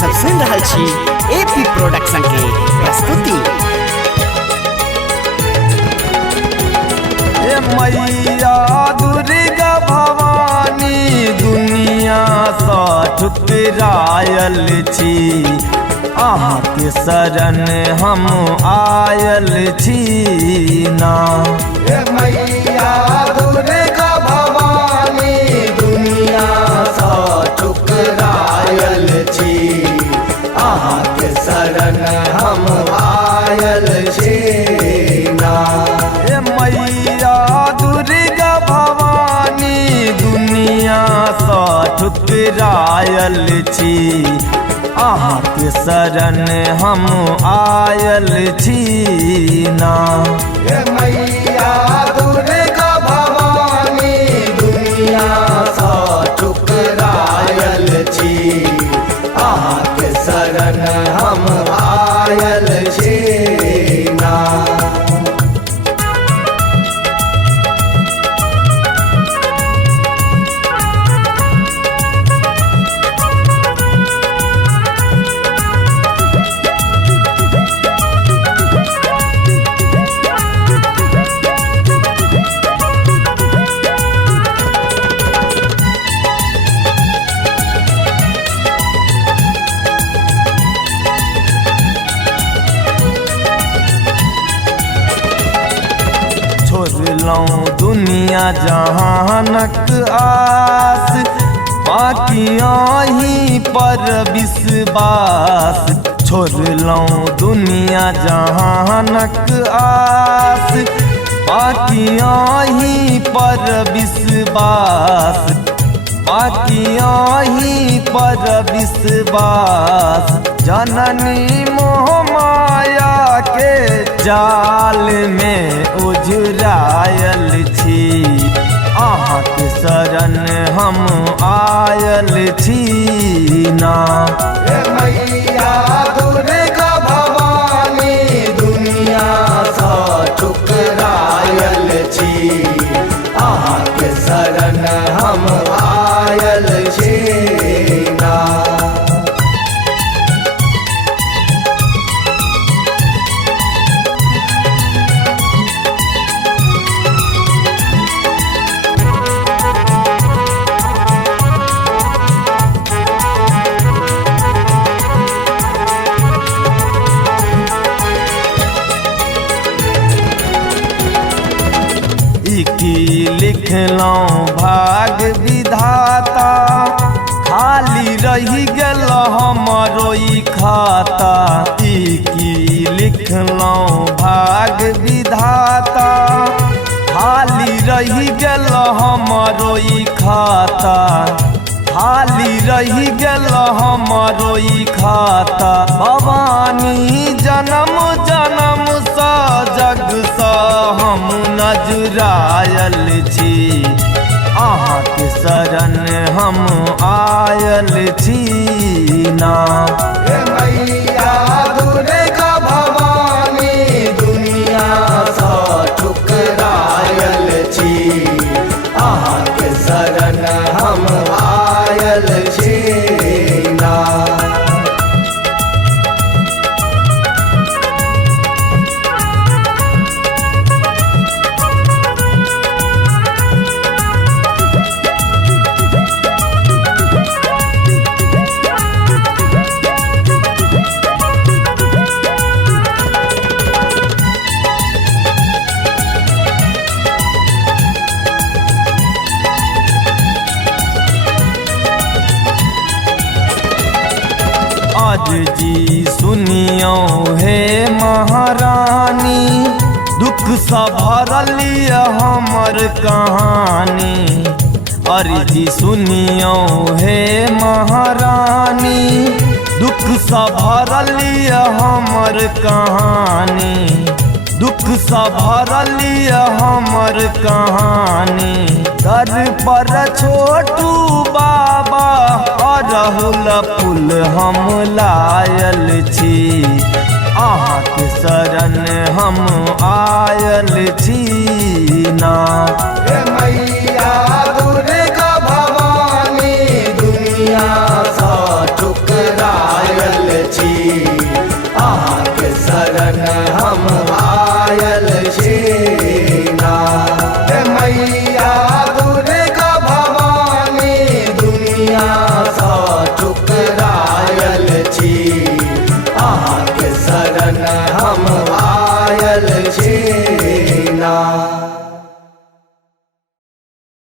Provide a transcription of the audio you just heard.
सब सुन रहल छी एपी प्रोडक्शन के प्रस्तुति। मैया दुर्गा भवानी दुनिया सा ठुकरायल छी, अहाँ के शरण हम आयल छी ना। मैया दुर्गा भवानी दुनिया सा ठुकरायल छी, अहाँ के शरण हम आयल छी ना। मैया दुर्गा भवानी दुनिया सा ठुकरायल छी, अहाँ के शरण हम आयल छी ना। मैया दुर्गा भवानी दुनिया सा ठुकरायल छी, अहाँ के शरण हम आयल छी ना। छोड़लौं दुनिया जहानक आस, बाकी अहीं पर विश्वास। छोड़लौं दुनिया जहानक आस, बाकी अहीं पर विश्वास। बाकी अहीं पर विश्वास। जननी मोह माया के जाल में उजरायल छी, अहाँ के शरण हम आयल छी ना। मैया दुर्गा भवानी दुनिया सा ठुकरायल छी, अहाँ के शरण हम आयल छी ना। की लिखलौं भाग विधाता, खाली रही गेल हमरो ई खाता। की लिखलौं भाग विधाता, खाली रही गेल हमरो ई खाता। खाली रही गेल हमरो ई खाता। भवानी जन्म जन्म सा जग सा हम नजरायल छी, अहाँ के शरण हम आयल छी ना। मैया दुर्गा भवानी दुनिया सा ठुकरायल छी, अहाँ के शरण हम आयल छी ना। आज जी सुनियो हे महारानी, दुख सा भरलिय हमर कहानी। अर्जी सुनियो हे महारानी, दुख सा भरलिय हमर कहानी। दुख सा भरलिय हमर कहानी। दर पर छोटू बाबा अरहुल फूल हम लायल छी, अहाँ के शरण हम आयल छी ना। मैया दुर्गा भवानी दुनिया सा ठुकरायल मुहार